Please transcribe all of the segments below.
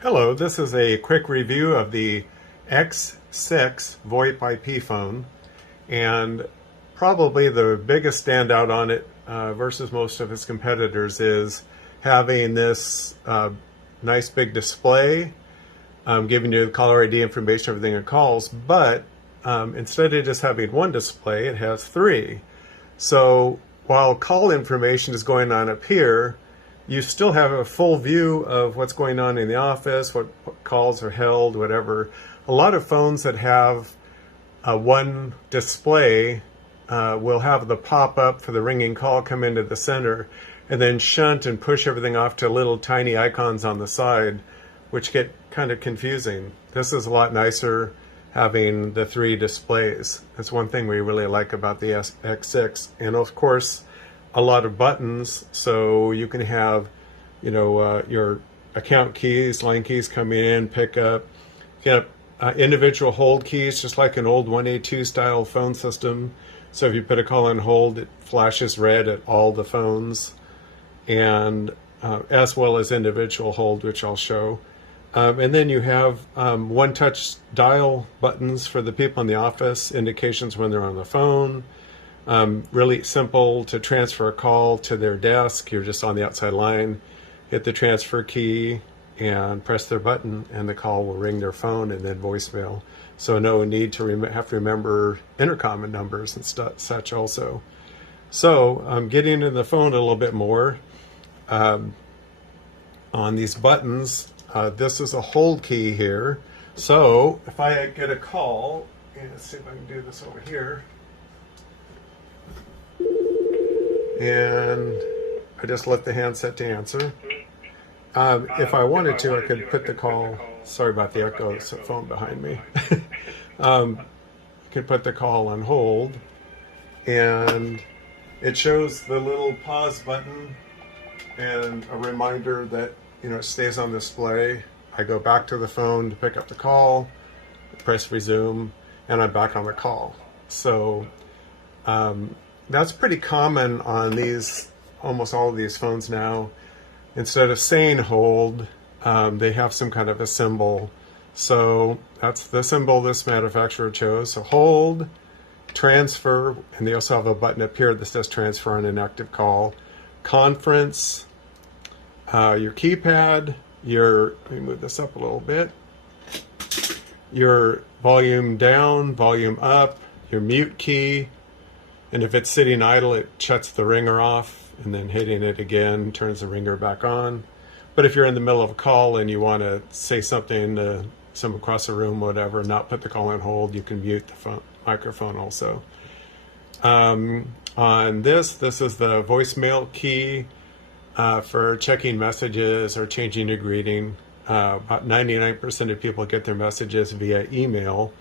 Hello, this is a quick review of the X6 VoIP IP phone, and probably the biggest standout on it versus most of its competitors is having this nice big display, giving you the caller ID information, everything it calls, but instead of just having one display, it has three. So while call information is going on up here, you still have a full view of what's going on in the office, what calls are held, whatever. A lot of phones that have one display will have the pop-up for the ringing call come into the center and then shunt and push everything off to little tiny icons on the side, which get kind of confusing. This is a lot nicer having the three displays. That's one thing we really like about the X6. And of course, a lot of buttons, so you can have, your account keys, line keys coming in, pick up. You have individual hold keys, just like an old 1A2 style phone system. So if you put a call on hold, it flashes red at all the phones, and as well as individual hold, which I'll show. And then you have one-touch dial buttons for the people in the office, indications when they're on the phone. Really simple to transfer a call to their desk. You're just on the outside line, hit the transfer key and press their button, and the call will ring their phone and then voicemail. So no need to have to remember intercom numbers and such also. So getting into the phone a little bit more. On these buttons, this is a hold key here. So if I get a call, and let's see if I can do this over here. And I just let the handset to answer. If I wanted to, I could put the call, sorry about the echo, it's a phone behind me. I could put the call on hold, and it shows the little pause button and a reminder that, it stays on display. I go back to the phone to pick up the call, press resume, and I'm back on the call. So, that's pretty common on almost all of these phones now. Instead of saying hold, they have some kind of a symbol. So that's the symbol this manufacturer chose. So hold, transfer, and they also have a button up here that says transfer on an active call. Conference, your keypad, let me move this up a little bit. Your volume down, volume up, your mute key. And if it's sitting idle, it shuts the ringer off, and then hitting it again turns the ringer back on. But if you're in the middle of a call and you want to say something to someone across the room, whatever, not put the call on hold, you can mute the microphone also. On this is the voicemail key for checking messages or changing a greeting. About 99% of people get their messages via email.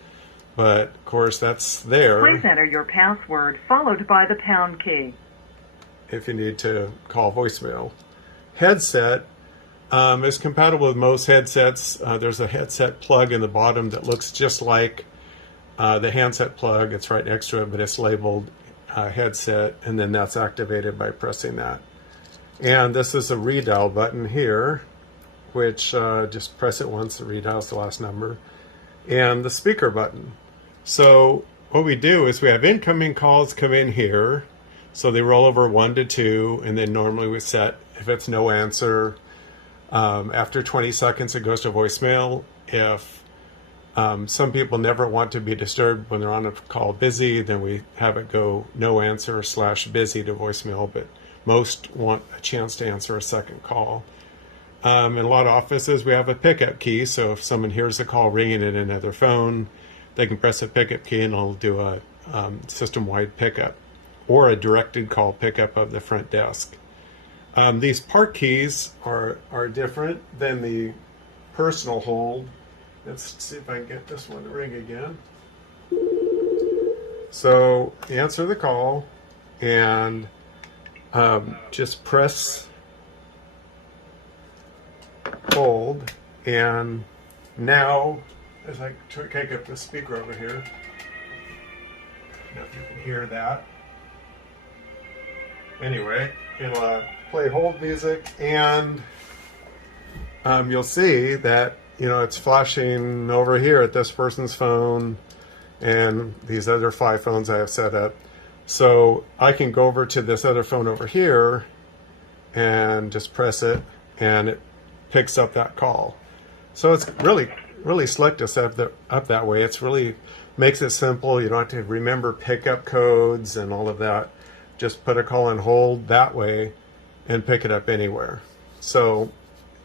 But, of course, that's there. Please enter your password followed by the pound key if you need to call voicemail. Headset is compatible with most headsets. There's a headset plug in the bottom that looks just like the handset plug. It's right next to it, but it's labeled headset, and then that's activated by pressing that. And this is a redial button here, which just press it once, it redials the last number. And the speaker button. So what we do is we have incoming calls come in here. So they roll over 1 to 2, and then normally we set, if it's no answer, after 20 seconds it goes to voicemail. If some people never want to be disturbed when they're on a call busy, then we have it go no answer / busy to voicemail, but most want a chance to answer a second call. In a lot of offices, we have a pickup key, so if someone hears the call ringing in another phone, they can press a pickup key and it'll do a system-wide pickup or a directed call pickup of the front desk. These part keys are different than the personal hold. Let's see if I can get this one to ring again. So answer the call and just press hold, and now as I take up the speaker over here, I don't know if you can hear that. Anyway, it'll play hold music, and you'll see that, it's flashing over here at this person's phone and these other 5 phones I have set up. So I can go over to this other phone over here and just press it, and it picks up that call. So it's really, really slick to set up that way. It's really makes it simple. You don't have to remember pickup codes and all of that. Just put a call on hold that way and pick it up anywhere. So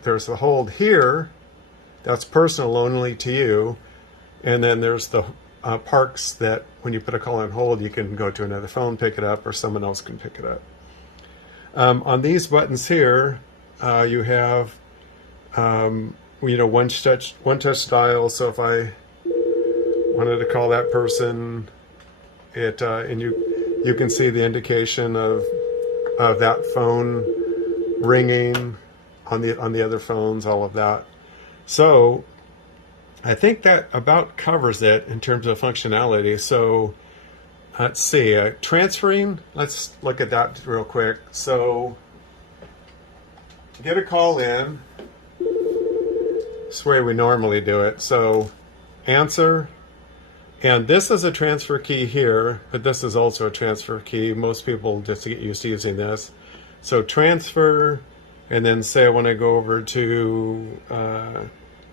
there's the hold here. That's personal only to you. And then there's the parks that when you put a call on hold, you can go to another phone, pick it up, or someone else can pick it up. On these buttons here, you have one touch dial. So if I wanted to call that person, and you can see the indication of that phone ringing on the other phones, all of that. So I think that about covers it in terms of functionality. So let's see, transferring, let's look at that real quick. So to get a call in, this way we normally do it. So answer, and this is a transfer key here, but this is also a transfer key. Most people just get used to using this. So transfer, and then say I want to go over to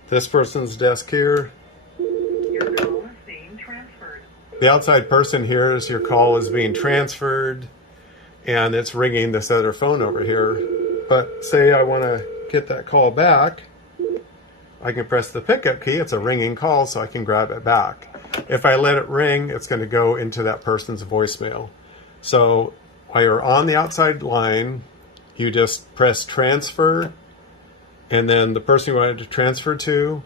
this person's desk here. Your call is being transferred. The outside person here is your call is being transferred, and it's ringing this other phone over here. But say I want to get that call back, I can press the pickup key. It's a ringing call, so I can grab it back. If I let it ring, it's going to go into that person's voicemail. So while you're on the outside line, you just press transfer, and then the person you wanted to transfer to,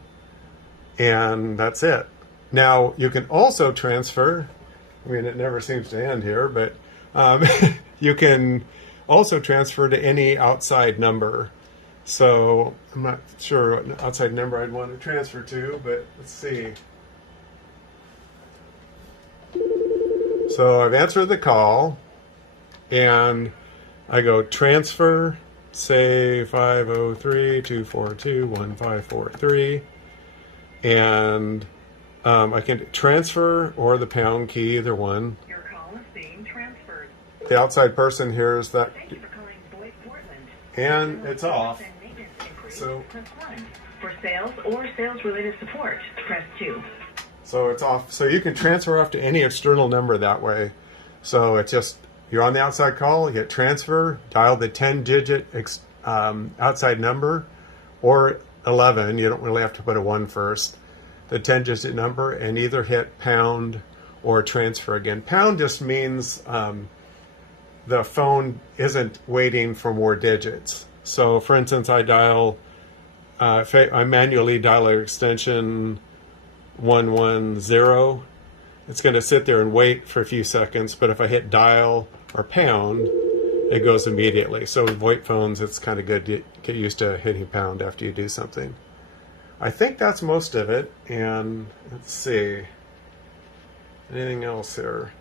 and that's it. Now, you can also transfer, it never seems to end here, but you can also transfer to any outside number. So I'm not sure what outside number I'd want to transfer to, but let's see. So I've answered the call, and I go transfer, say 503-242-1543, and I can transfer or the pound key, either one. Your call is being transferred. The outside person hears that, Thank you for calling VoIP Portland. and it's off. So press 1. For sales or sales-related support, press 2. So it's off. So you can transfer off to any external number that way. So it's just, you're on the outside call, you hit transfer, dial the 10-digit outside number, or 11. You don't really have to put a 1 first. The 10-digit number, and either hit pound or transfer again. Pound just means the phone isn't waiting for more digits. So for instance, I manually dial an extension 110. It's going to sit there and wait for a few seconds, but if I hit dial or pound, it goes immediately. So with VoIP phones, it's kind of good to get used to hitting pound after you do something. I think that's most of it, and let's see. Anything else here?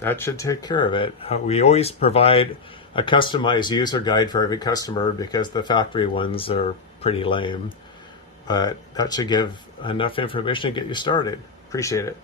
That should take care of it. We always provide a customized user guide for every customer because the factory ones are pretty lame. But that should give enough information to get you started. Appreciate it.